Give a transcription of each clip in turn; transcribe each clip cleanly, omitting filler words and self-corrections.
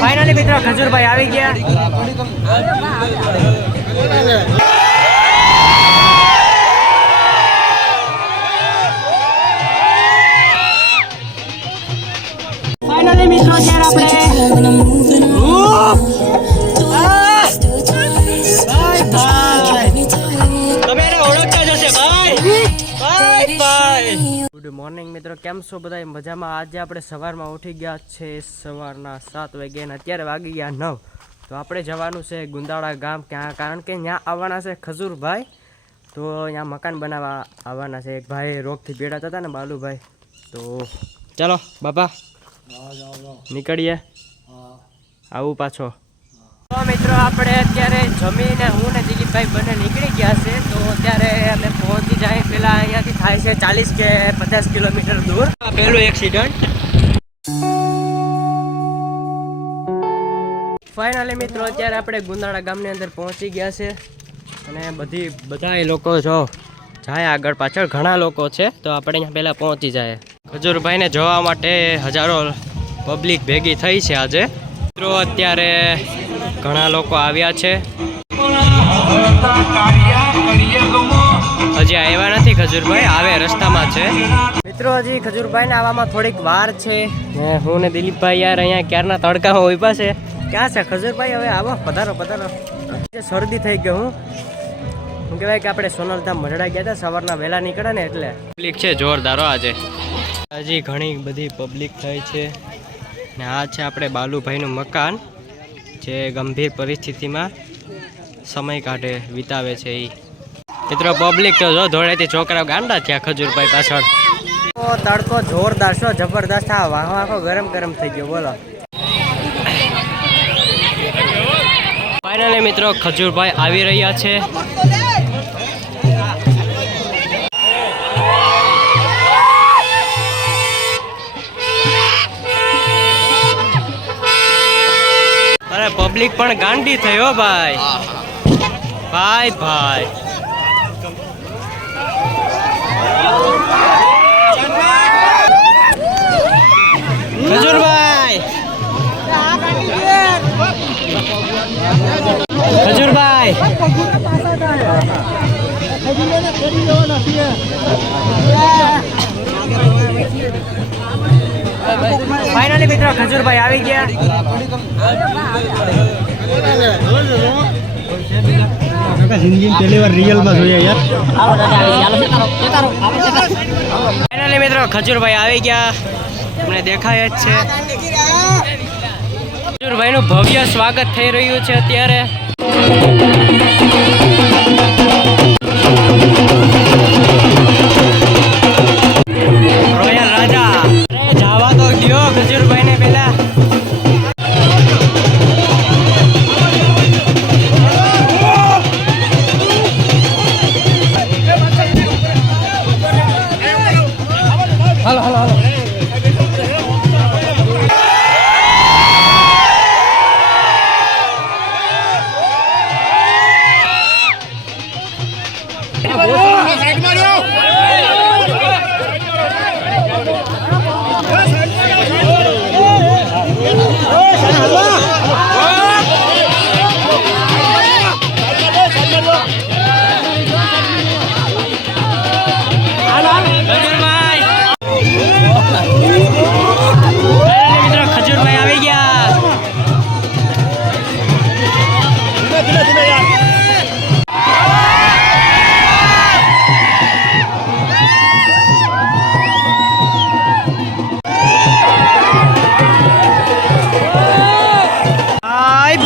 Finally મિત્રો ખજૂરભાઈ આવી ગયા. ફાઇનલી મિત્રો અત્યારે આપણે ગુડ મોર્નિંગ મિત્રો, કેમ છો બધા? મજામાં. આજે આપણે સવારમાં ઉઠી ગયા છે સવારના 7 વાગે અને અત્યારે વાગી ગયા 9. તો આપણે જવાનું છે ગુંદાળા ગામ, કારણ કે ત્યાં આવવાના છે ખજૂરભાઈ. તો ત્યાં મકાન બનાવવા આવવાના છે. એક ભાઈ રોગથી પીડાતા હતા ને, બાલુભાઈ. તો ચાલો બાપા નીકળીએ. આવું પાછો. તો મિત્રો આપણે અત્યારે જમીને હું ને દિલીપભાઈ બંને નીકળી ગયા છે. તો અત્યારે અમે પહોંચી જાય પહેલાં અહીંયાથી થાય છે 40 કે 50 કિલોમીટર દૂર. પહેલું એક્સિડન્ટ. ફાઇનલી મિત્રો અત્યારે આપણે ગુંદાળા ગામની અંદર પહોંચી ગયા છે અને બધા લોકો જો જાય આગળ પાછળ ઘણા લોકો છે. તો આપણે અહીંયા પહેલાં પહોંચી જાય. ખજૂરભાઈને જોવા માટે હજારો પબ્લિક ભેગી થઈ છે આજે. મિત્રો અત્યારે ઘણા લોકો આવ્યા છે. હજી આવ્યા નથી ખજૂરભાઈ, આવે રસ્તામાં છે. મિત્રો હજી ખજૂરભાઈને આવવામાં થોડીક વાર છે. હું ને દિલીપભાઈ યાર અહીંયા ક્યારના તડકામાં ઉભા છે. ક્યાં છે ખજૂરભાઈ? હવે આવો, પધારો પધારો. શરદી થઈ ગયો. હું કહેવાય કે આપણે સોનલધામ મઢડા ગયા હતા, સવારના વહેલા નીકળ્યા ને એટલે પબ્લિક છે જોરદારો આજે. હજી ઘણી બધી પબ્લિક થઈ છે ને આ છે આપણે બાલુભાઈનું મકાન, જે ગંભીર પરિસ્થિતિમાં સમય કાઢે વિતાવે છે. એ મિત્રો પબ્લિક તો જો ધોળેથી છોકરાઓ ગાંડા થયા ખજૂરભાઈ પાછળ. તો તડકો જોરદાર છો, જબરદસ્ત. આ વાહો ગરમ ગરમ થઈ ગયો. બોલો. ફાઇનલી મિત્રો ખજૂરભાઈ આવી રહ્યા છે. અરે પબ્લિક પણ ગાંડી થઈ હો ભાઈ. ભાઈ ભાઈ ખજૂરભાઈ ખજૂરભાઈ ફાઇનલી મિત્રો ખજૂરભાઈ આવી ગયા. જિંદગી પહેલી વાર રિયલમાં જોઈએ યાર. ફાઇનલી મિત્રો ખજૂરભાઈ આવી ગયા. તમને દેખાય જ છે. ખજૂરભાઈનું ભવ્ય સ્વાગત થઈ રહ્યું છે અત્યારે. રોયલ રાજા જવા તો ગયો ખજૂરભાઈને પેલા. હાલો હાલો હાલો.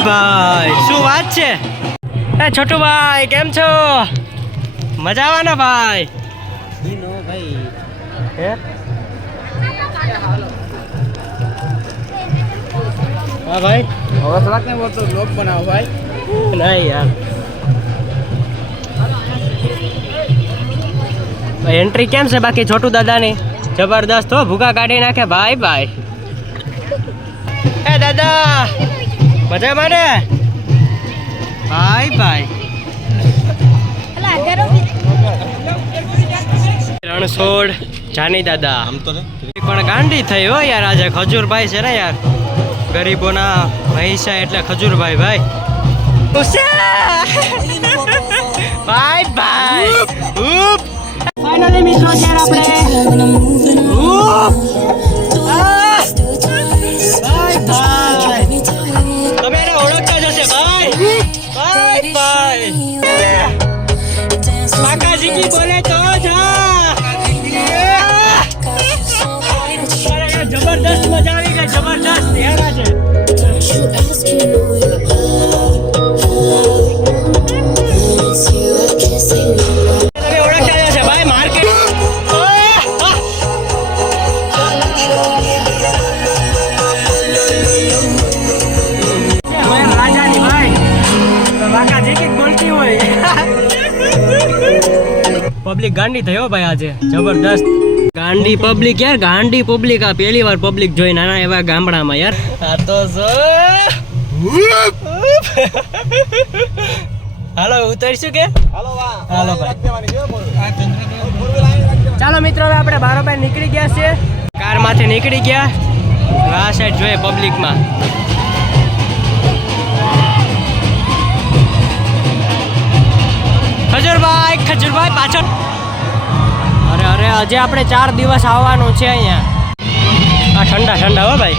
ભાઈ શું વાત છે? એ છોટુ ભાઈ કેમ છો? મજા આવવાના ભાઈ? હે હા ભાઈ, હવે થોડાક ને બોલતો બ્લોગ બનાવો ભાઈ. નહીં યાર, એન્ટ્રી કેમ છે બાકી છોટુ દાદાની? જબરદસ્ત હો, ભૂકા કાઢી નાખે ભાઈ. ભાઈ એ દાદા મજામાં ને? ભાઈ ભાઈ રણછોડ જાની દાદા આમ તો પણ ગાંડી થઈ હો યાર આજે ખજૂરભાઈ છે ને યાર ગરીબોના પૈસા એટલે ખજૂરભાઈ ભાઈ બાય બાય ફાઇનલી મિત્રો યાર આપણે તમે એને ઓળખતા જ હશે ભાઈ બાય બાય કાકાજી કી બોલે તો જબરદસ્ત મજા આવી ગઈ જબરદસ્ત હેરા છે તમે ઓળખતા જશે ભાઈ માર્કેટ રાજાની ભાઈ કાકાજી કી બોલતી હોય પબ્લિક ગાંડી થયો ભાઈ આજે જબરદસ્ત ગાંડી પબ્લિક યાર ગાંડી પબ્લિક આ પહેલી વાર પબ્લિક જોઈ નાના એવા ગામડામાં યાર આ તો હાલો ઉતરશું કે હાલો ભાઈ ચાલો મિત્રો હવે આપણે બારોબાર નીકળી ગયા છે કાર માંથી નીકળી ગયા આ સાઈડ જોઈએ પબ્લિકમાં ખજૂરભાઈ પાછળ અરે અરે હજી આપણે 4 દિવસ આવવાનું છે અહીંયા આ ઠંડા ઠંડા હો ભાઈ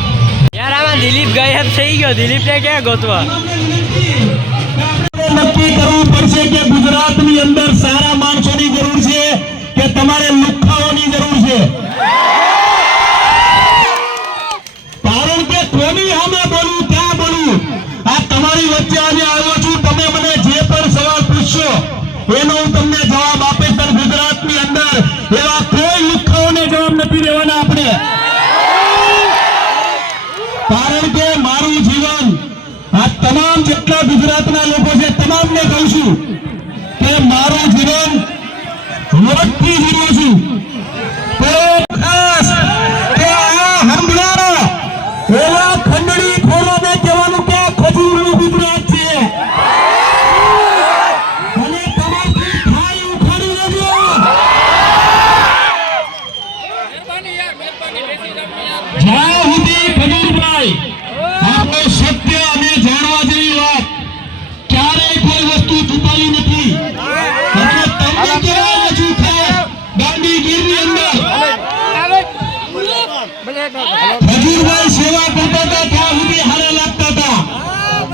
યાર આમાં દિલીપ ગાયબ થઈ ગયો દિલીપને ક્યાં ગોતવા નક્કી કરવું પડશે કે ગુજરાતની અંદર સારા માણસોની જરૂર છે કે તમારે લુખ્ખાઓની જરૂર છે કારણ કે કોની સામે બોલું ક્યાં બોલું આ તમારી વચ્ચે આજે આવ્યો છું તમે મને જે પણ સવાલ પૂછશો એનો હું તમને જવાબ આપે પણ ગુજરાતની અંદર એવા કોઈ લુખ્ખાઓને જવાબ નથી દેવાના આપણે કારણ કે મારું જીવન આ તમામ જેટલા ગુજરાતના લોકો છે તમામને કહું છું કે મારું જીવન મોટથી જીવું છું તો ખાસ કે આ હંભળારો એવા ખંડણી ખોરોને કહેવાનું કે ખજૂરનું ગુજરાત છે અને તમારી ખાઈ ઉખાડી લેજો જ્યાં સુધી ખજૂરભાઈ આપણે સત્ય અને જાણવા જેવી વાત ક્યારેય કોઈ વસ્તુ છુપાવી નથી અને તમને કહેવાય છું કે ગાંધીગીરની અંદર ખજૂરભાઈ સેવા કરતા હતા ત્યાં સુધી હારે લાગતા હતા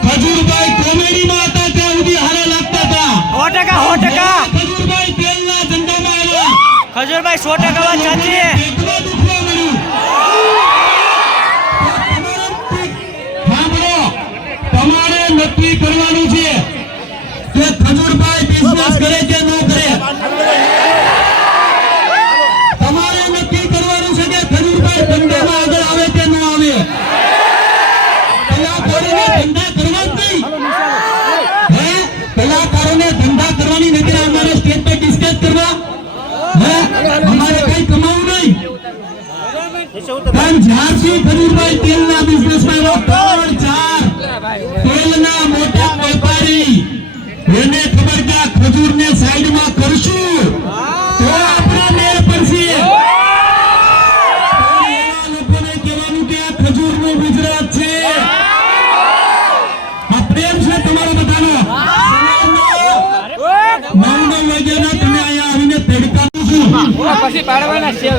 ખજૂરભાઈ કોમેડીમાં હતા ત્યાં સુધી હારે લાગતા હતા 100% ખજૂરભાઈ તેલના ધંધામાં આવ્યા ખજૂરભાઈ 100% વાત સાચી છે પેટમાં દુખવા મળ્યું તમારે નક્કી કરવાનું છે કે ખજૂરભાઈ બિઝનેસ કરે કે ન કરે તમારે નક્કી કરવાનું છે કે ખજૂરભાઈ ધંધામાં આગળ આવે કે ન આવે કલાકારોને ધંધા કરવા જ નહીં કલાકારોને ધંધા કરવાની નથી અમારે સ્ટેજ પર ડિસ્કસ કરવા અમારે કઈ કમાવું નહીં પણ જ્યારથી ખજૂરભાઈ તેલના બિઝનેસમાં આવ્યો 3-4 તેલના મોટા વેપારી એને ખબર કે આ ખજૂરને સાઈડમાં કરશું તો આપણા મેળ પડશે એવા લોકોને કહેવાનું કે આ ખજૂરનું ગુજરાત છે આ પ્રેમ છે તમારો બધાનો 9 વાગ્યાના તમે અહીંયા આવીને તડકાનું છું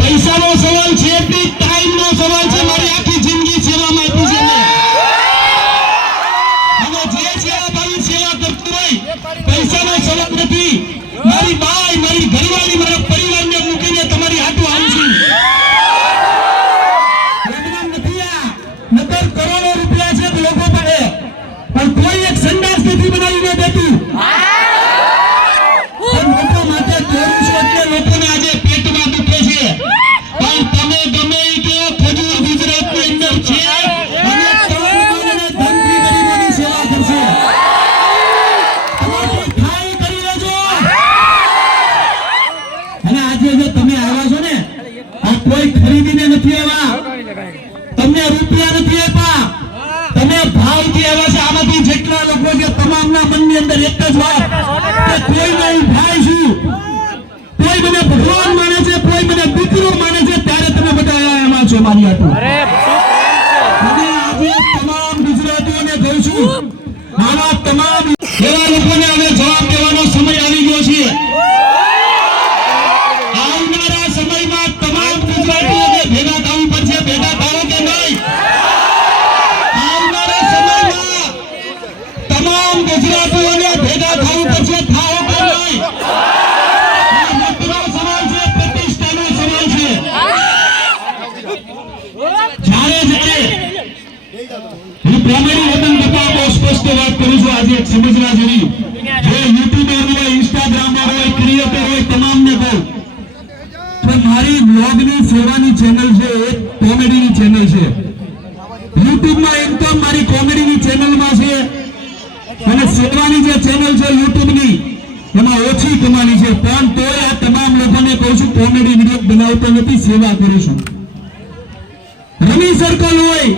પૈસાનો સવાલ છે કે ટાઈમનો સવાલ છે મારી આખી જિંદગી સેવામાં આપી છે પૈસાનો સવાલ નથી મારી બાઈ મારી ઘરવાળી મારા પરિવારને મૂકીને તમારી હાથું આવું છું નથી આ નકર કરોડો રૂપિયા છે લોકો પાસે પણ કોઈ એક સંદાસ નથી બનાવીને દેતું લોકો માટે કરું છું એટલે લોકોને આજે પેટમાં દુખે છે પણ તમે ગમે એ કે ખજૂર ગુજરાતની અંદર છે અને તમારી ધનથી ગરીબોની સેવા કરશે તમે આવ્યા છો ને આ કોઈ ખરીદીને નથી આવ્યા તમને રૂપિયા નથી આપ્યા તમે ભાવથી આવ્યા છે આમાંથી જેટલા લોકો છે તમામના મનની અંદર એક જ વાત કે કોઈ નહીં ભાઈ છું કોઈ મને ભગવાન માને છે કોઈ મને દીકરો માને એવા લોકોને હવે જવાબ દેવાનો સમય આવી ગયો છે. આવનારા સમયમાં તમામ ગુજરાતીઓને ભેગા થવું પડશે. ભેગા થાઓ કે નહીં? આવનારા સમયમાં તમામ ગુજરાતીઓને ભેગા થવું પડશે. થાઓ કે નહીં? આ મતનો સવાલ છે, પ્રતિષ્ઠાનો સવાલ છે. જ્યારે હું કોમેડી વતન બતાવ બહુ સ્પષ્ટ વાત કરું છું. આજે એક સમજવા જેવી, જે યુટ્યુબર હોય, ઇન્સ્ટાગ્રામર હોય, ક્રિએટર હોય, તમામને કહું કે મારી બ્લોગની સેવાની ચેનલ છે, એક કોમેડીની ચેનલ છે. યુટ્યુબમાં ઇન્કમ મારી કોમેડીની ચેનલમાં છે અને સેવાની જે ચેનલ છે યુટ્યુબની એમાં ઓછી કમાણી છે. પણ તોય આ તમામ લોકોને કહું છું કોમેડી વિડીયો બનાવતો નથી, સેવા કરું છું. રમી સર્કલ હોય,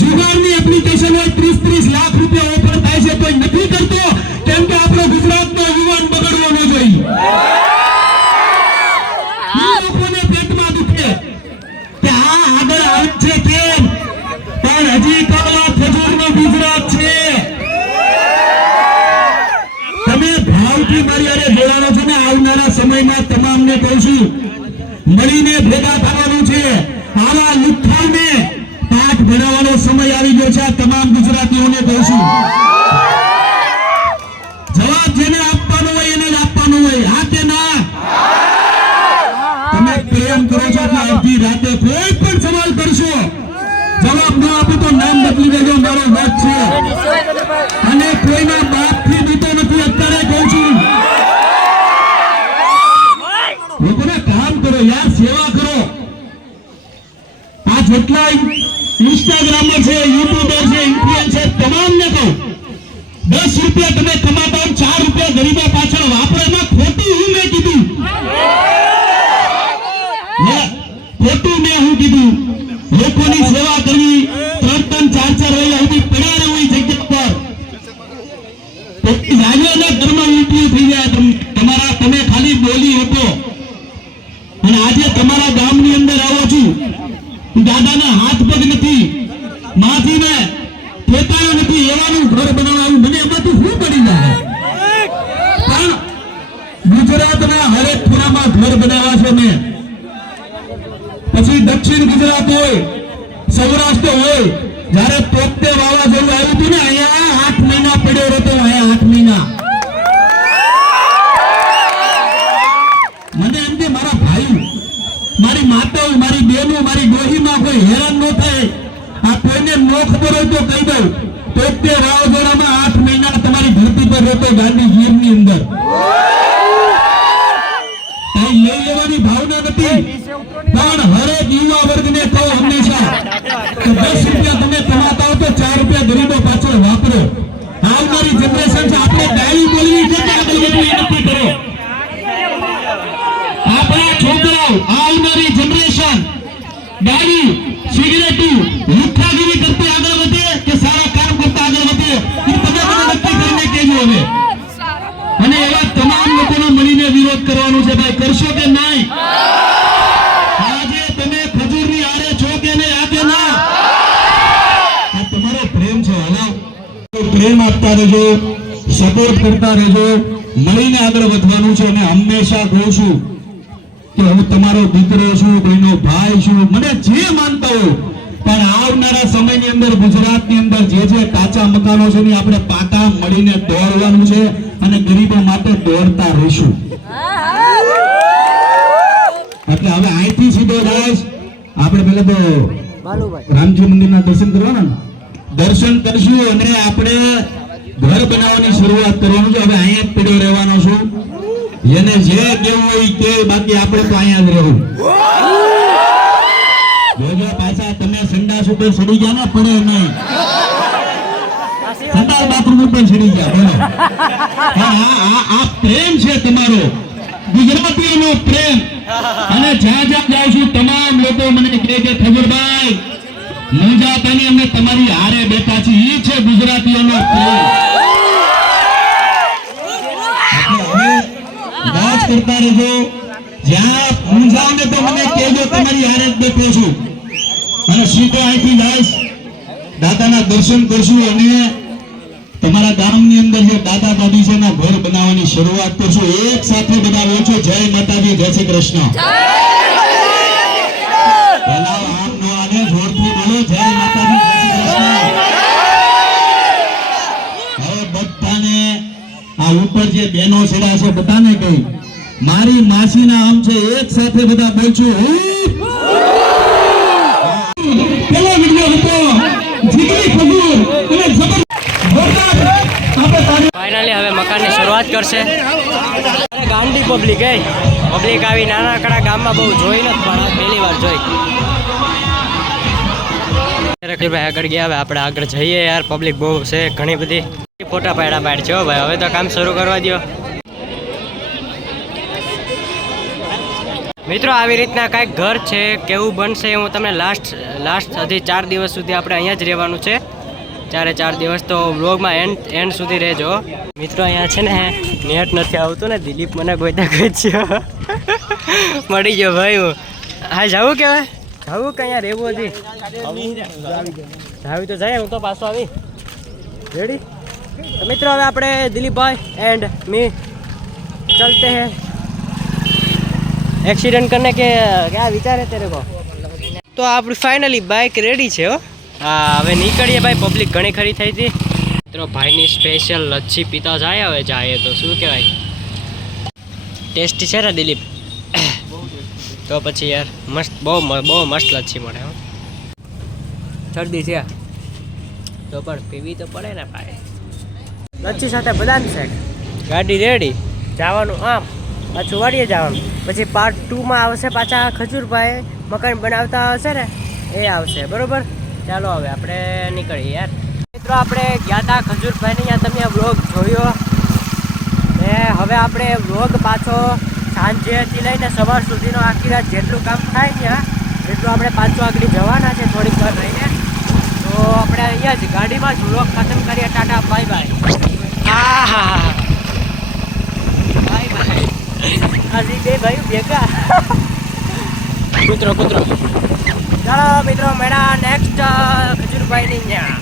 જુગારની એપ્લિકેશન હોય, 30-30 લાખ રૂપિયા ઓફર થાય છે તો નથી કરતો, કેમ કે આપણો ગુજરાતનો યુવાન બગડવો ન જોઈએ. લોકોને પેટમાં દુખે કે આ આગળ આવે છે કેમ, પણ હજી કડવા ખજૂરનો ગુજરાત છે. તમે ભાવથી મારી હારે જોડાણો છો ને, આવનારા સમયમાં તમામને કહું છું મળીને ભેગા થવાનું છે. આવા લુખ્ખાઓને પાઠ ભણાવવાનો સમય આવી ગયો છે. આ તમામ ગુજરાતીઓને કહું છું, જવાબ જેને આપવાનો હોય એને જ આપવાનો હોય. હા કે ના? તમે પ્રેમ કરો છો એટલે અડધી રાતે કોઈ પણ સવાલ કરશો, જવાબ ન આપો તો નામ બદલી દેજો, મારો વાત છે. અને કોઈના બાપથી દીતો નથી. અત્યારે કહું છું લોકોને કામ કરો યાર, સેવા કરો. આ જેટલા ઇન્સ્ટાગ્રામર છે, યુટ્યુબર છે, ઇન્ફ્લુએન્સર તમામને કહું 10 રૂપિયા તમે કમાતા હો, 4 રૂપિયા ગરીબો પાછળ વાપરો. એમાં ખોટું હું મેં કીધું? ખોટું મેં હું કીધું? લોકોની સેવા કરવી, 3-3, 4-4 વાગ્યા સુધી પડ્યા રહેવું એ જગ્યા પર જાગ્યાના ઘરમાં ઉલટીઓ થઈ જાય. તમે ખાલી બોલી હતો અને આજે તમારા ગામની અંદર આવો છું, દાદાના હાથ પગ નથી, માથીને ઠેકાયો નથી, એવાનું ઘર બનાવવાનું મને એમાંથી શું પડી જાય? પણ ગુજરાતના હરેક ખૂણામાં ઘર બનાવ્યા છે મેં. પછી દક્ષિણ ગુજરાત હોય, સૌરાષ્ટ્ર હોય, જયારે પોતે વાવાઝોડું આવ્યું હતું ને, અહીંયા 8 મહિના પડ્યો હતો. અહીંયા 8 મહિના મને એમ કે મારા ભાઈ, મારી માતાઓ, મારી બહેનો, મારી ડોહીમાં કોઈ હેરાન ન થાય. આ કોઈને ન ખબર હોય તો કહી દઉં, પોતે વાવાઝોડામાં 8 મહિના તમારી ધરતી પર રહેતો ગાંધીગીરની અંદર. કઈ લઈ લેવાની ભાવના નથી, પણ હરેક યુવા વર્ગને કહો હંમેશા કે 10 રૂપિયા તમે કમાતા હો તો 4 રૂપિયા ગરીબો પાછળ વાપરો. આવનારી જનરેશન છે, આપણે ડાયરી બોલવી છે કે આગળ વધવું એ નક્કી કરો. આપણા છોકરાઓ, આવનારી જનરેશન ડાયરી, સિગરેટું, લુખ્ખાગીરી કરતી આગળ વધે કે સારા કામ કરતા આગળ વધે એ તમે નક્કી કરીને કહેજો હવે. અને એવા તમામ લોકોનો મળીને વિરોધ કરવાનો છે. ભાઈ કરશો કે નહીં? આજે તમે ખજૂરની આરે છો કે નહીં? આ કે ના? આ તમારો પ્રેમ છે. હલાવ પ્રેમ આપતા રહેજો, સપોર્ટ કરતા રહેજો, મળીને આગળ વધવાનું છે. અને હંમેશા કહું છું કે હું તમારો દીકરો છું, કોઈનો ભાઈ છું, મને જે માનતા હો, પણ આવનારા સમયની અંદર ગુજરાતની અંદર જે કાચા મકાનો છે ને આપણે પાકા મળીને દોડવાનું છે અને ગરીબો માટે દોડતા રહીશું. એટલે હવે અહીંથી સીધો જાય, આપણે પહેલા તો રામજી મંદિરના દર્શન કરવાના, દર્શન કરશું અને આપણે ઘર બનાવવાની શરૂઆત કરવાનું છે. હવે અહીંયા જ પડ્યો રહેવાનો છું, એને જે કેવું હોય કે, બાકી આપણે તો અહીંયા જ રહેવું. જોજો પાછા તમે સંડાસ ઉપર ચડી ગયા ને, પડે નહીં. સંડાસ બાથરૂમ ઉપર ચડી ગયા. આ પ્રેમ છે તમારો, ગુજરાતીઓનો પ્રેમ. અને જ્યાં જ્યાં જાઉં છું તમામ લોકો મને કહે કે ખજૂરભાઈ મુંજાતાની અમે તમારી હારે બેઠા છીએ. એ છે ગુજરાતીઓનો પ્રેમ. રાજ કરતા રહેજો, જ્યાં મુંજાવ ને તો મને કહેજો, તમારી હારે જ બેઠો છું. અને સીધો અહીંથી જઈશ, દાદાના દર્શન કરશું અને તમારા ગામની અંદર જે દાદા દાદી છે એના ઘર બનાવવાની શરૂઆત કરશો. એક સાથે બધા બોલશો જય માતાજી, જય શ્રી કૃષ્ણ. પહેલા આમ નો આવે, જોરથી બોલો જય માતાજી, જય શ્રી કૃષ્ણ. હવે બધાને આ ઉપર જે બહેનો છેડા છે બધાને કહી મારી માસીના આમ છે, એક સાથે બધા બોલશું પેલો વિડિયો હતો જીગરી ખજૂર અને જબર ફાઇનલી હવે મકાનની શરૂઆત કરશે. અરે ગાંડી પબ્લિક આવી નાનકડા ગામમાં બહુ જોઈ નથી, પણ આ પહેલી વાર જોઈ. ભાઈ આગળ ગયા, હવે આપણે આગળ જઈએ યાર. પબ્લિક બહુ છે, ઘણી બધી. ફોટા પાડ્યા છે ભાઈ. હવે તો કામ શરૂ કરવા દો મિત્રો. આવી રીતના કાંઈક ઘર છે, કેવું બનશે હું તમને લાસ્ટ હજી 4 દિવસ સુધી આપણે અહીંયા જ રહેવાનું છે. 4 દિવસ તો વ્લોગમાં એન્ડ સુધી રહેજો મિત્રો. અહીંયા છે ને નેટ નથી આવતું ને, દિલીપ મને ગોતા ગયો મળી ગયો ભાઈ. હું હા જાવું કેવાય જાવું કે અહીંયા રહેવું હજી જાવી તો જાય. હું તો પાછો આવી રેડી. તો મિત્રો હવે આપણે દિલીપભાઈ એન્ડ મી ચલતે હે. एक्सीडेंट करने के क्या विचार है तेरे को? तो આપણી ફાઇનલી બાઇક રેડી છે હો. હા હવે નીકળીએ ભાઈ. પબ્લિક ઘણી ખરી થઈ હતી મિત્રો. ભાઈની સ્પેશિયલ લચ્છી પીતા જાય. હવે જાય તો શું કહેવાય, ટેસ્ટી છે ને દિલીપ? તો પછી યાર મસ્ત, બહુ મસ્ત લચ્છી મળે હો. શરદી છે તો પણ પીવી તો પડે ને ભાઈ. લચ્છી સાથે બદામ શેક. ગાડી રેડી, જવાનું આમ, પાછું વાડીએ જવાનું. પછી પાર્ટ 2માં આવશે પાછા ખજૂરભાઈ મકાન બનાવતા હશે ને, એ આવશે બરોબર. ચાલો હવે આપણે નીકળીએ યાર. મિત્રો આપણે ગયા હતા ખજૂરભાઈને અહીંયા, તમે વ્લોગ જોયો ને. હવે આપણે વ્લોગ પાછો સાંજેથી લઈને સવાર સુધીનો આખી રાત જેટલું કામ થાય ત્યાં એટલું આપણે પાછું આગળ જવાના છે થોડીક વાર રહીને. તો આપણે અહીંયા જ ગાડીમાં જ વ્લોગ ખતમ કરીએ. Tata bye bye. હા હા હા બાય બાય. હજી બે ભાઈ ભેગા કૂતરો ચાલો મિત્રો. મેળા નેક્સ્ટ ખજૂરભાઈની ત્યાં.